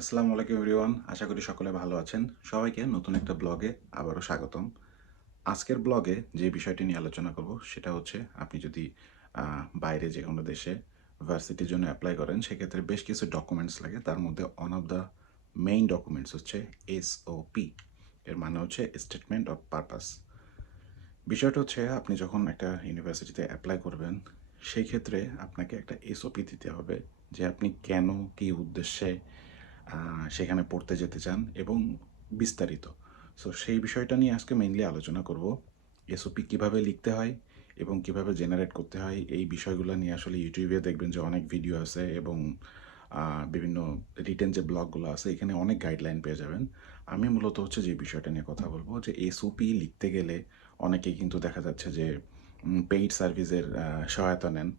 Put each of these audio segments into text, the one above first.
আসসালামু আলাইকুম এভরিওয়ান। আশা করি সকলে ভালো আছেন। সবাইকে নতুন একটা ব্লগে আবারও স্বাগতম। আজকের ব্লগে যে বিষয়টি নিয়ে আলোচনা করব সেটা হচ্ছে আপনি যদি বাইরে যে কোনো দেশে ভার্সিটির জন্য অ্যাপ্লাই করেন সেক্ষেত্রে বেশ কিছু ডকুমেন্টস লাগে। তার মধ্যে one of the main documents হচ্ছে এসওপি। এর মানে হচ্ছে স্টেটমেন্ট অফ পারপাস। বিষয়টা হচ্ছে আপনি যখন একটা ইউনিভার্সিটিতে অ্যাপ্লাই করবেন সেই ক্ষেত্রে আপনাকে একটা এসওপি দিতে হবে যে আপনি কেন কী উদ্দেশ্যে সেখানে পড়তে যেতে চান এবং বিস্তারিত। সো সেই বিষয়টা নিয়ে আজকে মেইনলি আলোচনা করব। এসওপি কিভাবে লিখতে হয় এবং কিভাবে জেনারেট করতে হয় এই বিষয়গুলো নিয়ে আসলে ইউটিউবে দেখবেন যে অনেক ভিডিও আছে এবং বিভিন্ন রিটেন যে ব্লগগুলো আছে এখানে অনেক গাইডলাইন পেয়ে যাবেন। আমি মূলত হচ্ছে যে বিষয়টা নিয়ে কথা বলবো যে এসওপি লিখতে গেলে অনেকেই কিন্তু দেখা যাচ্ছে যে পেইড সার্ভিসের সহায়তা নেন।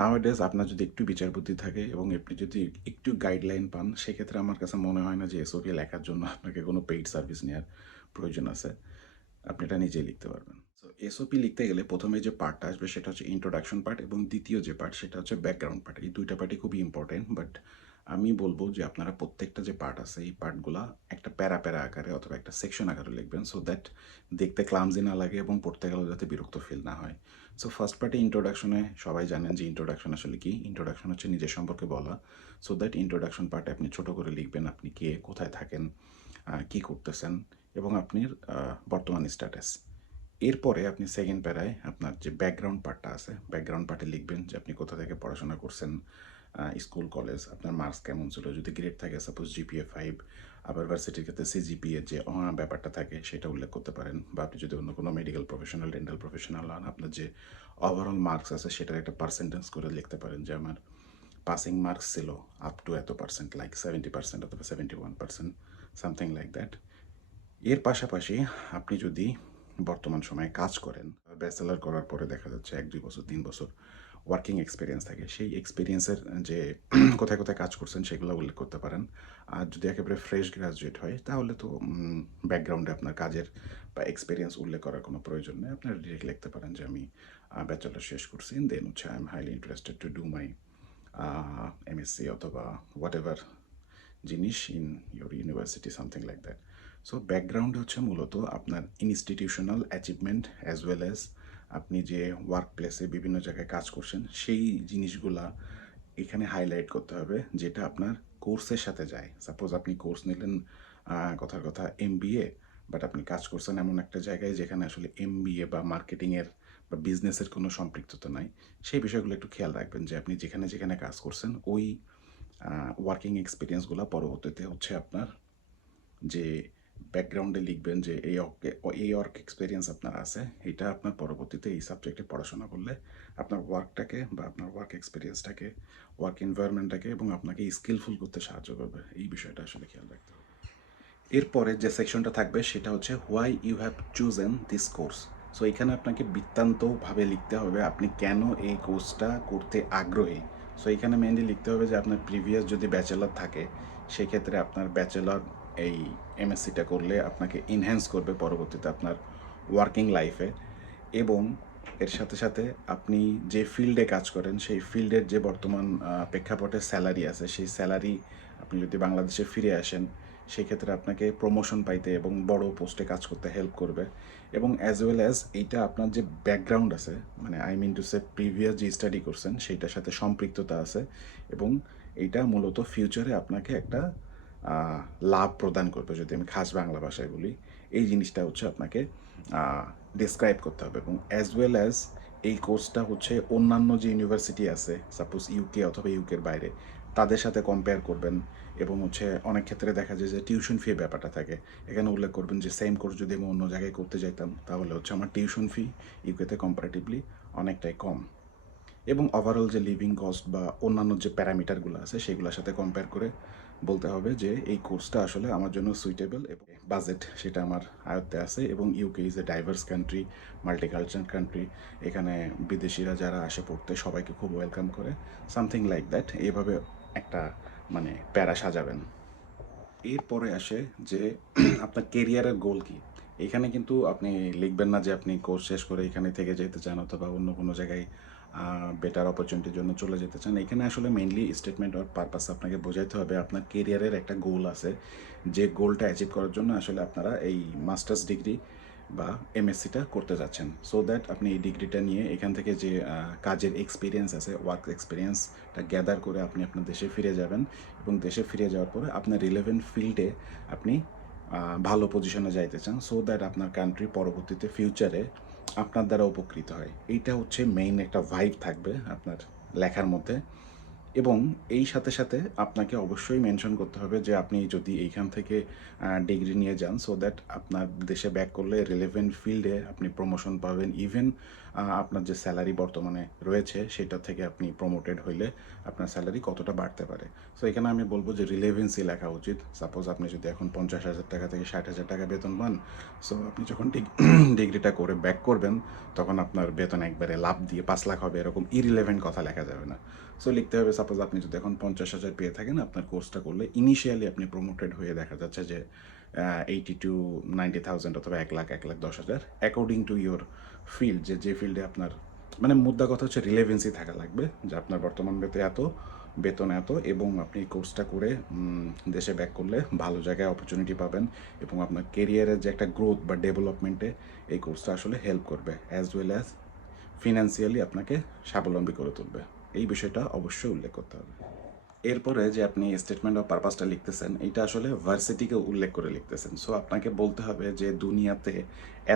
নাওয়াডেজ আপনার যদি একটু বিচার বুদ্ধি থাকে এবং আপনি যদি একটু গাইডলাইন পান সেক্ষেত্রে আমার কাছে মনে হয় না যে এসওপি লেখার জন্য আপনাকে কোনো পেইড সার্ভিস নেওয়ার প্রয়োজন আছে। আপনি এটা নিজেই লিখতে পারবেন। সো এসওপি লিখতে গেলে প্রথমে যে পার্টটা আসবে সেটা হচ্ছে ইন্ট্রোডাকশন পার্ট এবং দ্বিতীয় যে পার্ট সেটা হচ্ছে ব্যাকগ্রাউন্ড পার্ট। এই দুইটা পার্টই খুবই ইম্পর্টেন্ট। বাট আমি বলবো যে আপনারা প্রত্যেকটা যে পার্ট আছে এই পার্টগুলা একটা প্যারা প্যারা আকারে অথবা একটা সেকশন আকারে লিখবেন সো দ্যাট দেখতে ক্লামজি না লাগে এবং পড়তে গেলেও যাতে বিরক্ত ফিল না হয়। সো ফার্স্ট পার্টে ইন্ট্রোডাকশনে সবাই জানেন যে ইন্ট্রোডাকশন আসলে কি। ইন্ট্রোডাকশন হচ্ছে নিজের সম্পর্কে বলা। সো দ্যাট ইন্ট্রোডাকশন পার্টে আপনি ছোট করে লিখবেন আপনি কে, কোথায় থাকেন, কী করতেছেন এবং আপনার বর্তমান স্ট্যাটাস। এরপরে আপনি সেকেন্ড প্যারায় আপনার যে ব্যাকগ্রাউন্ড পার্টটা আছে ব্যাকগ্রাউন্ড পার্টে লিখবেন যে আপনি কোথা থেকে পড়াশোনা করছেন, স্কুল কলেজ, আপনার মার্কস কেমন ছিল, যদি গ্রেড থাকে সাপোজ জিপিএ 5, আবার ভার্সিটির ক্ষেত্রে সিজিপিএ যে ব্যাপারটা থাকে সেটা উল্লেখ করতে পারেন। বা আপনি যদি অন্য কোনো মেডিকেল প্রফেশনাল, ডেন্টাল প্রফেশনাল হন আপনার যে ওভারঅল মার্কস আছে সেটার একটা পার্সেন্টেজ করে লিখতে পারেন যে আমার পাসিং মার্কস ছিল আপ টু এত পার্সেন্ট, লাইক 70% অথবা 71%, সামথিং লাইক দ্যাট। এর পাশাপাশি আপনি যদি বর্তমান সময়ে কাজ করেন, ব্যাচেলর করার পরে দেখা যাচ্ছে 1-2 বছর 3 বছর ওয়ার্কিং এক্সপিরিয়েন্স থাকে, সেই এক্সপিরিয়েন্সের যে কোথায় কোথায় কাজ করছেন সেগুলো উল্লেখ করতে পারেন। আর যদি একেবারে ফ্রেশ গ্রাজুয়েট হয় তাহলে তো ব্যাকগ্রাউন্ডে আপনার কাজের বা এক্সপিরিয়েন্স উল্লেখ করার কোনো প্রয়োজন নেই। আপনারা ডিরেক্ট লিখতে পারেন যে আমি ব্যাচেলর শেষ করছি, দেন হচ্ছে I am highly interested to do my MSc অথবা হোয়াট এভার জিনিস in your university, something like that. So background হচ্ছে মূলত আপনার institutional achievement as well as আপনি যে ওয়ার্ক প্লেসে বিভিন্ন জায়গায় কাজ করছেন সেই জিনিসগুলা এখানে হাইলাইট করতে হবে যেটা আপনার কোর্সের সাথে যায়। সাপোজ আপনি কোর্স নিলেন কথার কথা এমবিএ, বাট আপনি কাজ করছেন এমন একটা জায়গায় যেখানে আসলে এমবিএ বা মার্কেটিংয়ের বা বিজনেসের কোনো সম্পৃক্ততা নাই। সেই বিষয়গুলো একটু খেয়াল রাখবেন যে আপনি যেখানে যেখানে কাজ করছেন ওই ওয়ার্কিং এক্সপিরিয়েন্সগুলো পরবর্তীতে হচ্ছে আপনার যে ব্যাকগ্রাউন্ডে লিখবেন যে এই ওয়ার্ক এক্সপিরিয়েন্স আপনার আছে, এটা আপনার পরবর্তীতে এই সাবজেক্টে পড়াশোনা করলে আপনার ওয়ার্কটাকে বা আপনার ওয়ার্ক এক্সপিরিয়েন্সটাকে, ওয়ার্ক এনভায়রনমেন্টটাকে এবং আপনাকে স্কিলফুল করতে সাহায্য করবে। এই বিষয়টা আসলে খেয়াল রাখতে হবে। এরপরে যে সেকশনটা থাকবে সেটা হচ্ছে why you have chosen this course. So এখানে আপনাকে বৃত্তান্তভাবে লিখতে হবে আপনি কেন এই কোর্সটা করতে আগ্রহী। সো এখানে মেনলি লিখতে হবে যে আপনার প্রিভিয়াস যদি ব্যাচেলর থাকে সেই ক্ষেত্রে আপনার ব্যাচেলর এই এমএসসিটা করলে আপনাকে এনহ্যান্স করবে পরবর্তীতে আপনার ওয়ার্কিং লাইফে। এবং এর সাথে সাথে আপনি যে ফিল্ডে কাজ করেন সেই ফিল্ডের যে বর্তমান প্রেক্ষাপটে স্যালারি আছে সেই স্যালারি আপনি যদি বাংলাদেশে ফিরে আসেন সেই ক্ষেত্রে আপনাকে প্রমোশন পাইতে এবং বড় পোস্টে কাজ করতে হেল্প করবে। এবং অ্যাজ ওয়েল অ্যাজ এইটা আপনার যে ব্যাকগ্রাউন্ড আছে, মানে I mean to say previous যে স্টাডি করছেন সেইটার সাথে সম্পৃক্ততা আছে এবং এইটা মূলত ফিউচারে আপনাকে একটা লাভ প্রদান করবে, যদি আমি খাস বাংলা ভাষায় বলি। এই জিনিসটা হচ্ছে আপনাকে ডিসক্রাইব করতে হবে। এবং অ্যাজ ওয়েল অ্যাজ এই কোর্সটা হচ্ছে অন্যান্য যে ইউনিভার্সিটি আছে সাপোজ ইউকে অথবা ইউকের বাইরে তাদের সাথে কম্পেয়ার করবেন। এবং হচ্ছে অনেক ক্ষেত্রে দেখা যায় যে টিউশন ফি ব্যাপারটা থাকে, এখানে উল্লেখ করবেন যে সেম কোর্স যদি আমি অন্য জায়গায় করতে যাইতাম তাহলে হচ্ছে আমার টিউশন ফি ইউকেতে কম্পারেটিভলি অনেকটাই কম। এবং ওভারঅল যে লিভিং কস্ট বা অন্যান্য যে প্যারামিটারগুলো আছে সেগুলোর সাথে কম্পেয়ার করে বলতে হবে যে এই কোর্সটা আসলে আমার জন্য সুইটেবল এবং বাজেট সেটা আমার আয়ত্তে আছে। এবং UK is a diverse country, multicultural country, এখানে বিদেশিরা যারা আসে পড়তে সবাইকে খুব ওয়েলকাম করে, সামথিং লাইক দ্যাট। এইভাবে একটা মানে প্যারা সাজাবেন। এরপরে আসে যে আপনার কেরিয়ারের গোল কী। এখানে কিন্তু আপনি লিখবেন না যে আপনি কোর্স শেষ করে এখানে থেকে যেতে চান অথবা অন্য কোনো জায়গায় বেটার অপরচুনিটির জন্য চলে যেতে চান। এখানে আসলে মেইনলি স্টেটমেন্ট অর পারপাস আপনাকে বোঝাইতে হবে আপনার কেরিয়ারের একটা গোল আছে, যে গোলটা অ্যাচিভ করার জন্য আসলে আপনারা এই মাস্টার্স ডিগ্রি বা এমএসসিটা করতে যাচ্ছেন, সো দ্যাট আপনি এই ডিগ্রিটা নিয়ে এখান থেকে যে কাজের এক্সপিরিয়েন্স আছে, ওয়ার্ক এক্সপিরিয়েন্সটা গ্যাদার করে আপনি আপনার দেশে ফিরে যাবেন, এবং দেশে ফিরে যাওয়ার পরে আপনার রিলেভেন্ট ফিল্ডে আপনি ভালো পজিশনে যাইতে চান, সো দ্যাট আপনার কান্ট্রি পরবর্তীতে ফিউচারে আপনার দ্বারা উপকৃত হয়। এইটা হচ্ছে মেইন একটা ভাইব থাকবে আপনার লেখার মধ্যে। এবং এই সাথে সাথে আপনাকে অবশ্যই মেনশন করতে হবে যে আপনি যদি এইখান থেকে ডিগ্রি নিয়ে যান, সো দ্যাট আপনার দেশে ব্যাক করলে রিলেভেন্ট ফিল্ডে আপনি প্রমোশন পাবেন, ইভেন আপনার যে স্যালারি বর্তমানে রয়েছে সেটা থেকে আপনি প্রমোটেড হইলে আপনার স্যালারি কতটা বাড়তে পারে। সো এখানে আমি বলবো যে রিলেভেন্সি লেখা উচিত। সাপোজ আপনি যদি এখন 50,000 টাকা থেকে 60,000 টাকা বেতন পান, সো আপনি যখন ডিগ্রিটা করে ব্যাক করবেন তখন আপনার বেতন একবারে লাভ দিয়ে 5 লাখ হবে, এরকম ইরিলেভেন্ট কথা লেখা যাবে না। সো লিখতে হবে সাপোজ আপনি যদি এখন 50,000 পেয়ে থাকেন, আপনার কোর্সটা করলে ইনিশিয়ালি আপনি প্রমোটেড হয়ে দেখা যাচ্ছে যে 80 to 90,000 অথবা 1 lakh 1,10,000 according to your field, যে ফিল্ডে আপনার মানে মুদ্রা কথা হচ্ছে রিলেভেন্সি থাকা লাগবে, যে আপনার বর্তমান বেতন এত, এবং আপনি এই কোর্সটা করে দেশে ব্যাক করলে ভালো জায়গায় অপরচুনিটি পাবেন, এবং আপনার কেরিয়ারের যে একটা গ্রোথ বা ডেভেলপমেন্টে এই কোর্সটা আসলে হেল্প করবে, অ্যাজ ওয়েল অ্যাজ ফিনান্সিয়ালি আপনাকে স্বাবলম্বী করে তুলবে। এই বিষয়টা অবশ্যই উল্লেখ করতে হবে। এরপরে যে আপনি স্টেটমেন্ট অফ পারপাসটা লিখতেছেন, এটা আসলে ভার্সিটিকে উল্লেখ করে লিখতেছেন। সো আপনাকে বলতে হবে যে দুনিয়াতে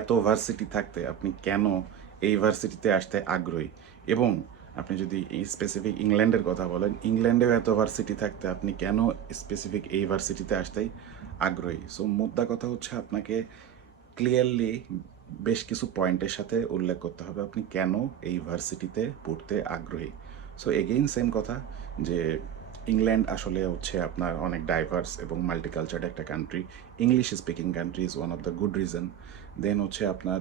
এত ভার্সিটি থাকতে আপনি কেন এই ভার্সিটিতে আসতে আগ্রহী, এবং আপনি যদি এই স্পেসিফিক ইংল্যান্ডের কথা বলেন, ইংল্যান্ডেও এত ভার্সিটি থাকতে আপনি কেন স্পেসিফিক এই ভার্সিটিতে আসতেই আগ্রহী। সো মুদ্রা কথা হচ্ছে আপনাকে ক্লিয়ারলি বেশ কিছু পয়েন্টের সাথে উল্লেখ করতে হবে আপনি কেন এই ভার্সিটিতে পড়তে আগ্রহী। সো এগেইন সেম কথা, যে ইংল্যান্ড আসলে হচ্ছে আপনার অনেক ডাইভার্স এবং মাল্টিকালচার একটা country, English speaking country is one of the good reason. Then হচ্ছে আপনার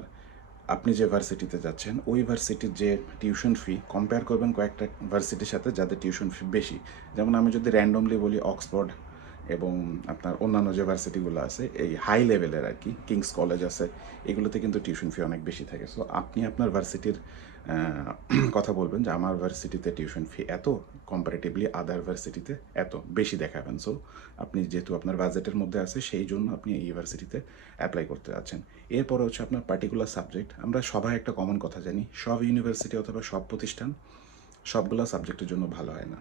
আপনি যে ভার্সিটিতে যাচ্ছেন ওই ভার্সিটির যে টিউশন ফি কম্পেয়ার করবেন কয়েকটা ভার্সিটির সাথে যাদের টিউশন ফি বেশি। যেমন আমি যদি র্যান্ডমলি বলি, অক্সফোর্ড এবং আপনার অন্যান্য যে ভার্সিটিগুলো আছে এই হাই লেভেলের আর কি, কিংস কলেজ আছে, এগুলোতে কিন্তু টিউশন ফি অনেক বেশি থাকে। সো আপনি আপনার ভার্সিটির কথা বলবেন যে আমার ভার্সিটিতে টিউশন ফি এত, কম্পারেটিভলি আদার ভার্সিটিতে এত বেশি দেখাবেন। সো আপনি যেহেতু আপনার বাজেটের মধ্যে আছে সেই জন্য আপনি এই ইউনিভার্সিটিতে অ্যাপ্লাই করতে যাচ্ছেন। এরপরে হচ্ছে আপনার পার্টিকুলার সাবজেক্ট। আমরা সবাই একটা কমন কথা জানি, সব ইউনিভার্সিটি অথবা সব প্রতিষ্ঠান সবগুলো সাবজেক্টের জন্য ভালো হয় না।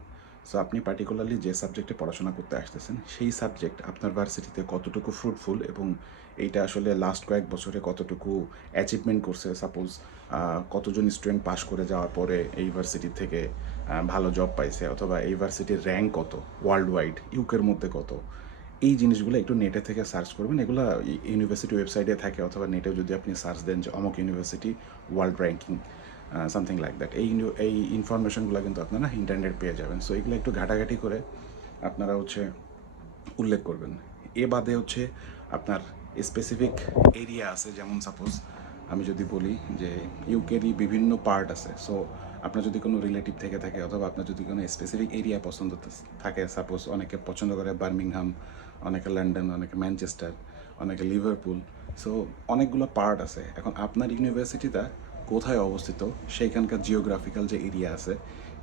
সো আপনি পার্টিকুলারলি যে সাবজেক্টে পড়াশোনা করতে আসতেছেন সেই সাবজেক্ট আপনার ভার্সিটিতে কতটুকু ফ্রুটফুল, এবং এইটা আসলে লাস্ট কয়েক বছরে কতটুকু অ্যাচিভমেন্ট করছে। সাপোজ কতজন স্টুডেন্ট পাশ করে যাওয়ার পরে এই ভার্সিটি থেকে ভালো জব পাইছে, অথবা এই ভার্সিটির র্যাঙ্ক কত ওয়ার্ল্ড ওয়াইড, ইউকের মধ্যে কত। এই জিনিসগুলো একটু নেটে থেকে সার্চ করবেন, এগুলো ইউনিভার্সিটি ওয়েবসাইটে থাকে, অথবা নেটেও যদি আপনি সার্চ দেন যে অমুক university world ranking something like that, এই ইনফরমেশনগুলো কিন্তু আপনারা ইন্টারনেট পেয়ে যাবেন। সো এগুলো একটু ঘাটাঘাটি করে আপনারা হচ্ছে উল্লেখ করবেন। এ বাদে হচ্ছে আপনার স্পেসিফিক এরিয়া আছে, যেমন সাপোজ আমি যদি বলি যে ইউকেরই বিভিন্ন পার্ট আছে। সো আপনার যদি কোনো রিলেটিভ থেকে থাকে, অথবা আপনার যদি কোনো স্পেসিফিক এরিয়া পছন্দ থাকে, সাপোজ অনেকে পছন্দ করে বার্মিংহাম, অনেকে লন্ডন, অনেকে ম্যানচেস্টার, অনেকে লিভারপুল। সো অনেকগুলো পার্ট আছে। এখন আপনার ইউনিভার্সিটিটা কোথায় অবস্থিত, সেইখানকার জিওগ্রাফিক্যাল যে এরিয়া আছে,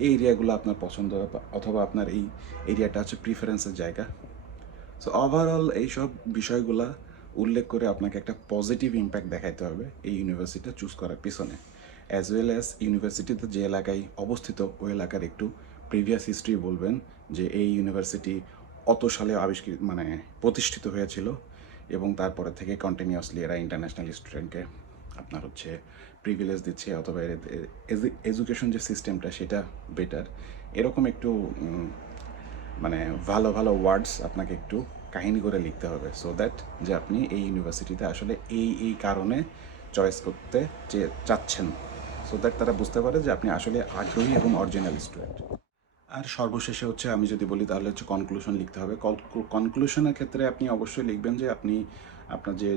এই এরিয়াগুলো আপনার পছন্দ, অথবা আপনার এই এরিয়াটা হচ্ছে প্রিফারেন্সের জায়গা। সো ওভারঅল এইসব বিষয়গুলা উল্লেখ করে আপনাকে একটা পজিটিভ ইম্প্যাক্ট দেখাইতে হবে এই ইউনিভার্সিটিটা চুজ করার পিছনে, অ্যাজ ওয়েল অ্যাজ ইউনিভার্সিটিতে যে এলাকায় অবস্থিত ওই এলাকার একটু প্রিভিয়াস হিস্ট্রি বলবেন, যে এই ইউনিভার্সিটি অত সালে মানে প্রতিষ্ঠিত হয়েছিল, এবং তারপরে থেকে কন্টিনিউয়াসলি এরা ইন্টারন্যাশনাল স্টুডেন্টকে আপনার হচ্ছে প্রিভিলেজ দিচ্ছে, অথবা এডুকেশন যে সিস্টেমটা সেটা বেটার, এরকম একটু মানে ভালো ভালো ওয়ার্ডস আপনাকে একটু কাহিনী করে লিখতে হবে, সো দ্যাট যে আপনি এই ইউনিভার্সিটিতে আসলে এই কারণে চয়েস করতে চাচ্ছেন, সো দ্যাট তারা বুঝতে পারে যে আপনি আসলে আগ্রহী এবং অরিজিনাল স্টুডেন্ট। আর সর্বশেষে হচ্ছে আমি যদি বলি তাহলে হচ্ছে কনক্লুশন লিখতে হবে। কনক্লুশনের ক্ষেত্রে আপনি অবশ্যই লিখবেন যে আপনি আপনার যে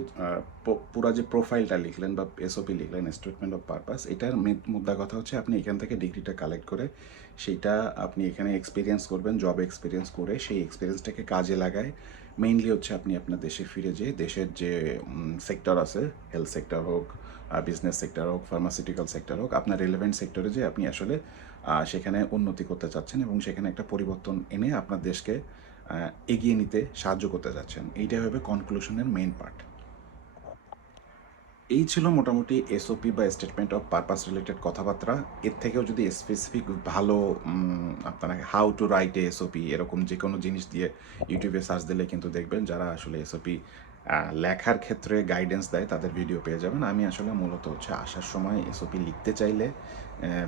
পুরা যে প্রোফাইলটা লিখলেন বা এসওপি লিখলেন, স্টেটমেন্ট অফ পারপাস, এটার মুদ্রা কথা হচ্ছে আপনি এখান থেকে ডিগ্রিটা কালেক্ট করে সেইটা আপনি এখানে এক্সপিরিয়েন্স করবেন, জব এক্সপিরিয়েন্স করে সেই এক্সপিরিয়েন্সটাকে কাজে লাগায় মেইনলি হচ্ছে আপনি আপনার দেশে ফিরে যেয়ে দেশের যে সেক্টর আছে, হেলথ সেক্টর হোক, বিজনেস সেক্টর হোক, ফার্মাসিউটিক্যাল সেক্টর হোক, আপনার রিলেভেন্ট সেক্টরে যে আপনি আসলে সেখানে উন্নতি করতে চাচ্ছেন এবং সেখানে একটা পরিবর্তন এনে আপনার দেশকে এগিয়ে নিতে সাহায্য করতে যাচ্ছেন। এইটাই হবে কনক্লুশনের মেইন পার্ট। এই ছিল মোটামুটি এসওপি বা স্টেটমেন্ট অফ পারপাস রিলেটেড কথাবার্তা। এর থেকেও যদি স্পেসিফিক ভালো আপনারা how to write a SOP এরকম যে কোনো জিনিস দিয়ে ইউটিউবে সার্চ দিলে কিন্তু দেখবেন যারা আসলে এসওপি লেখার ক্ষেত্রে গাইডেন্স দেয় তাদের ভিডিও পেয়ে যাবেন। আমি আসলে মূলত হচ্ছে আসার সময় এসওপি লিখতে চাইলে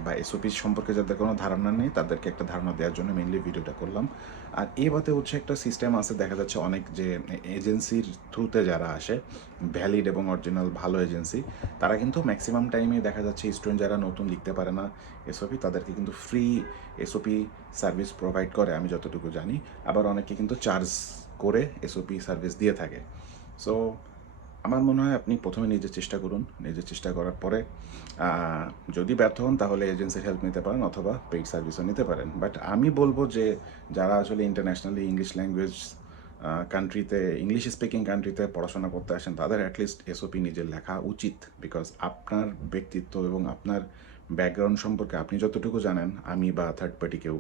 বা এসওপি সম্পর্কে যাদের কোনো ধারণা নেই তাদেরকে একটা ধারণা দেওয়ার জন্য মেনলি ভিডিওটা করলাম। আর এবারে হচ্ছে একটা সিস্টেম আছে, দেখা যাচ্ছে অনেক যে এজেন্সির থ্রুতে যারা আসে, ভ্যালিড এবং অরিজিনাল ভালো এজেন্সি, তারা কিন্তু ম্যাক্সিমাম টাইমে দেখা যাচ্ছে স্টুডেন্ট যারা নতুন লিখতে পারে না এসওপি তাদেরকে কিন্তু ফ্রি এসওপি সার্ভিস প্রোভাইড করে আমি যতটুকু জানি। আবার অনেকে কিন্তু চার্জ করে এসওপি সার্ভিস দিয়ে থাকে। সো আমার মনে হয় আপনি প্রথমে নিজের চেষ্টা করুন, নিজের চেষ্টা করার পরে যদি ব্যর্থ হন তাহলে এজেন্সির হেল্প নিতে পারেন অথবা পেইড সার্ভিসও নিতে পারেন। বাট আমি বলবো যে যারা আসলে ইন্টারন্যাশনালি ইংলিশ ল্যাঙ্গুয়েজ কান্ট্রিতে, ইংলিশ স্পিকিং কান্ট্রিতে পড়াশোনা করতে আসেন তাদের অ্যাটলিস্ট এসওপি নিজের লেখা উচিত। বিকজ আপনার ব্যক্তিত্ব এবং আপনার ব্যাকগ্রাউন্ড সম্পর্কে আপনি যতটুকু জানেন আমি বা থার্ড পার্টি কেউ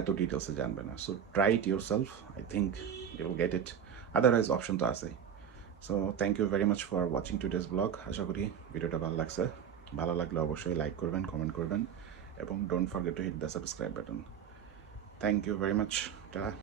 এত ডিটেলসে জানবে না। So try it yourself, I think you will get it. Otherwise option তো আছেই। So thank you very much for watching today's blog. আশা করি ভিডিওটা ভালো লাগছে। ভালো লাগলে অবশ্যই লাইক করবেন, কমেন্ট করবেন এবং don't forget to hit the subscribe button. Thank you very much.